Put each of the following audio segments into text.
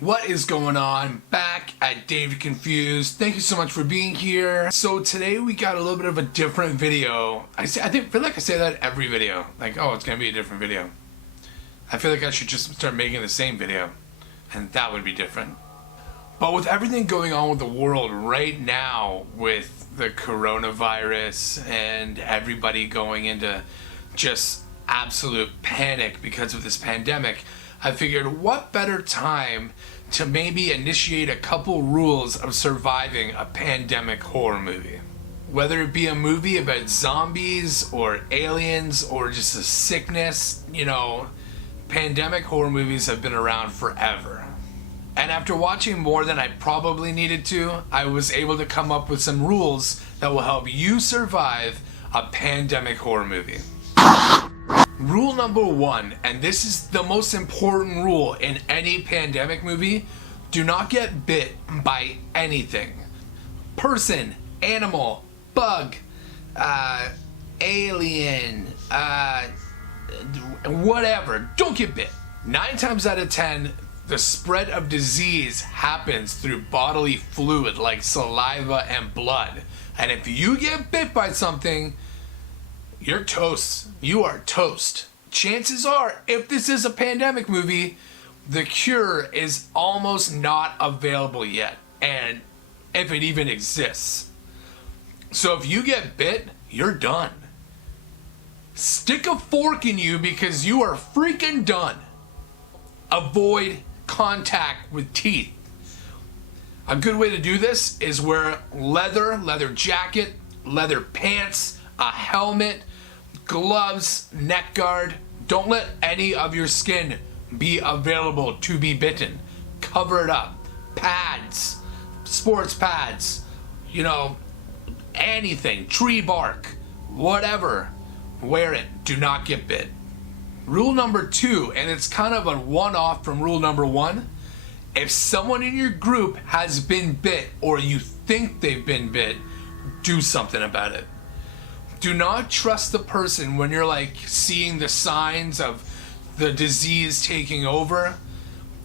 What is going on? Back at David Confused. Thank you so much for being here. So today we got a little bit of a different video. I feel like I say that every video. Like, oh, it's gonna be a different video. I feel like I should just start making the same video, and that would be different. But with everything going on with the world right now, with the coronavirus and everybody going into just absolute panic because of this pandemic, I figured what better time to maybe initiate a couple rules of surviving a pandemic horror movie. Whether it be a movie about zombies or aliens or just a sickness, you know, pandemic horror movies have been around forever. And after watching more than I probably needed to, I was able to come up with some rules that will help you survive a pandemic horror movie. Rule number 1, and this is the most important rule in any pandemic movie: do not get bit by anything. Person, animal, bug, alien, whatever. Don't get bit. 9 times out of 10, the spread of disease happens through bodily fluid like saliva and blood. And if you get bit by something, you're toast. You are toast. Chances are, if this is a pandemic movie, the cure is almost not available yet, and if it even exists. So if you get bit, you're done. Stick a fork in you because you are freaking done. Avoid contact with teeth. A good way to do this is wear leather jacket, leather pants, a helmet, gloves, neck guard. Don't let any of your skin be available to be bitten. Cover it up. Pads, sports pads, you know, anything, tree bark, whatever. Wear it. Do not get bit. Rule number 2, and it's kind of a one-off from rule number 1. If someone in your group has been bit or you think they've been bit, do something about it. Do not trust the person when you're like seeing the signs of the disease taking over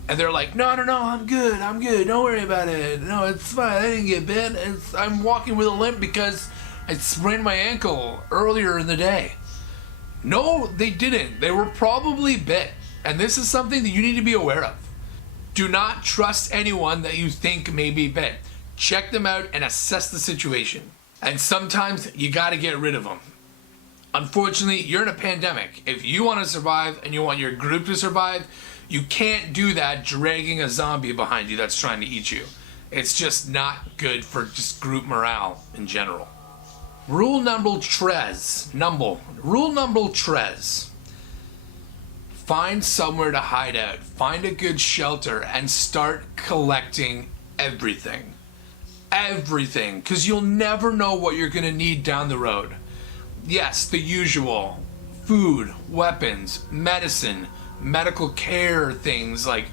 and they're like, no, I'm good, don't worry about it, no, it's fine, I didn't get bit, I'm walking with a limp because I sprained my ankle earlier in the day. No, they didn't. They were probably bit, and this is something that you need to be aware of. Do not trust anyone that you think may be bit. Check them out and assess the situation. And sometimes you gotta get rid of them. Unfortunately, you're in a pandemic. If you want to survive and you want your group to survive, you can't do that dragging a zombie behind you that's trying to eat you. It's just not good for just group morale in general. Rule number 3. Find somewhere to hide out. Find a good shelter and start collecting everything. Everything, because you'll never know what you're going to need down the road. Yes, the usual: food, weapons, medicine, medical care things like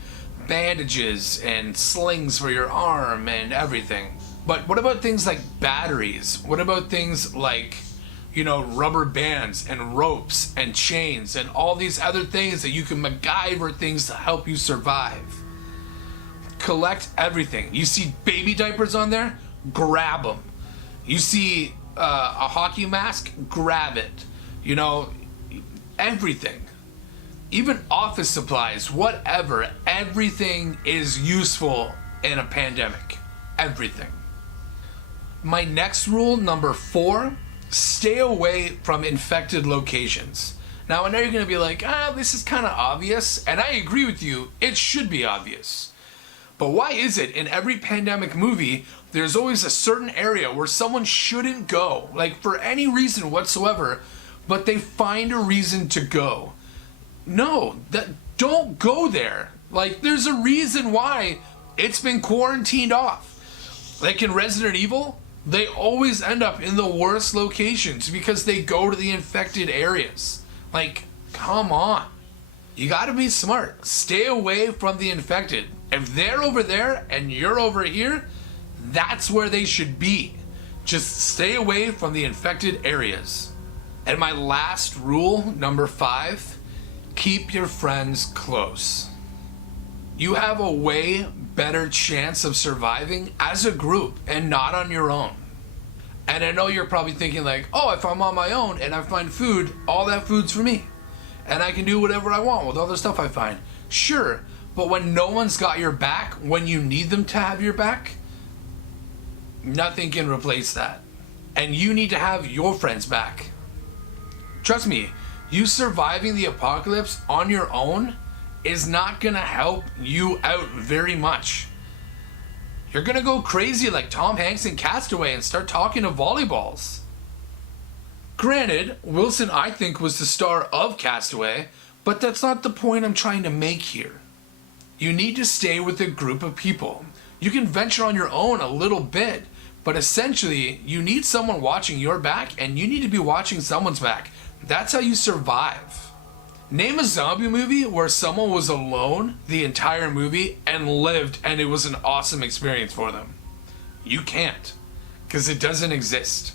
bandages and slings for your arm and everything. But what about things like batteries? What about things like, you know, rubber bands and ropes and chains and all these other things that you can MacGyver things to help you survive? Collect everything. You see baby diapers on there? Grab them. You see a hockey mask? Grab it. You know, everything. Even office supplies, whatever. Everything is useful in a pandemic. Everything. My next rule, number 4, stay away from infected locations. Now, I know you're going to be like, this is kind of obvious, and I agree with you, it should be obvious. But why is it in every pandemic movie, there's always a certain area where someone shouldn't go, like for any reason whatsoever, but they find a reason to go? No, don't go there. Like, there's a reason why it's been quarantined off. Like in Resident Evil, they always end up in the worst locations because they go to the infected areas. Like, come on. You gotta be smart. Stay away from the infected. If they're over there and you're over here, that's where they should be. Just stay away from the infected areas. And my last rule, number 5, keep your friends close. You have a way better chance of surviving as a group and not on your own. And I know you're probably thinking like, oh, if I'm on my own and I find food, all that food's for me. And I can do whatever I want with all the stuff I find. Sure, but when no one's got your back, when you need them to have your back, nothing can replace that. And you need to have your friends back. Trust me, you surviving the apocalypse on your own is not gonna help you out very much. You're gonna go crazy like Tom Hanks in Castaway and start talking to volleyballs. Granted, Wilson I think was the star of Castaway, but that's not the point I'm trying to make here. You need to stay with a group of people. You can venture on your own a little bit, but essentially you need someone watching your back and you need to be watching someone's back. That's how you survive. Name a zombie movie where someone was alone the entire movie and lived and it was an awesome experience for them. You can't, because it doesn't exist.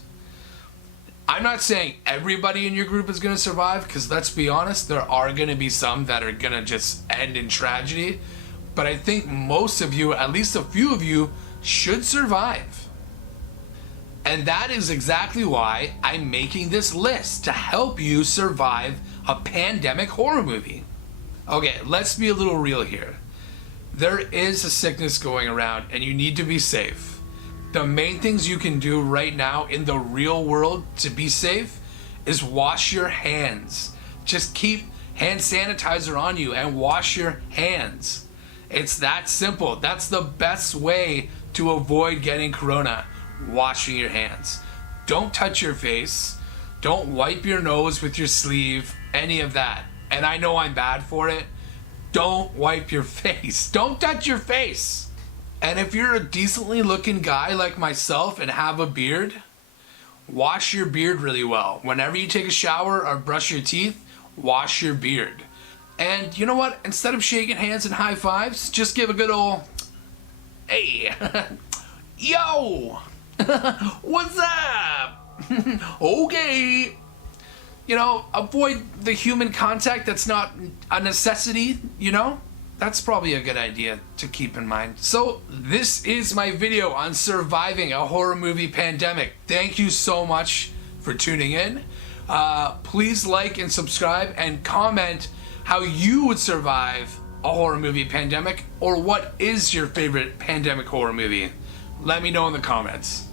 I'm not saying everybody in your group is going to survive, because let's be honest, there are going to be some that are going to just end in tragedy, but I think most of you, at least a few of you, should survive. And that is exactly why I'm making this list, to help you survive a pandemic horror movie. Okay, let's be a little real here. There is a sickness going around and you need to be safe. The main things you can do right now in the real world to be safe is wash your hands. Just keep hand sanitizer on you and wash your hands. It's that simple. That's the best way to avoid getting corona. Washing your hands. Don't touch your face. Don't wipe your nose with your sleeve. Any of that. And I know I'm bad for it. Don't wipe your face. Don't touch your face. And if you're a decently looking guy like myself and have a beard, wash your beard really well. Whenever you take a shower or brush your teeth, wash your beard. And you know what? Instead of shaking hands and high fives, just give a good old, hey, yo, what's up? Okay. You know, avoid the human contact that's not a necessity, you know? That's probably a good idea to keep in mind. So, this is my video on surviving a horror movie pandemic. Thank you so much for tuning in. Please like and subscribe and comment how you would survive a horror movie pandemic, or what is your favorite pandemic horror movie. Let me know in the comments.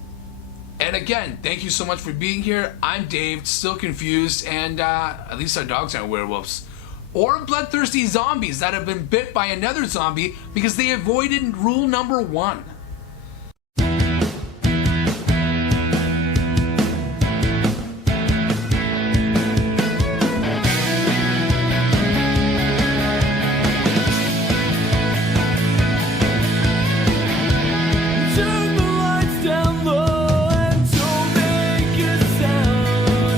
And again, thank you so much for being here. I'm Dave, still confused, and at least our dogs aren't werewolves. Or bloodthirsty zombies that have been bit by another zombie because they avoided rule number 1.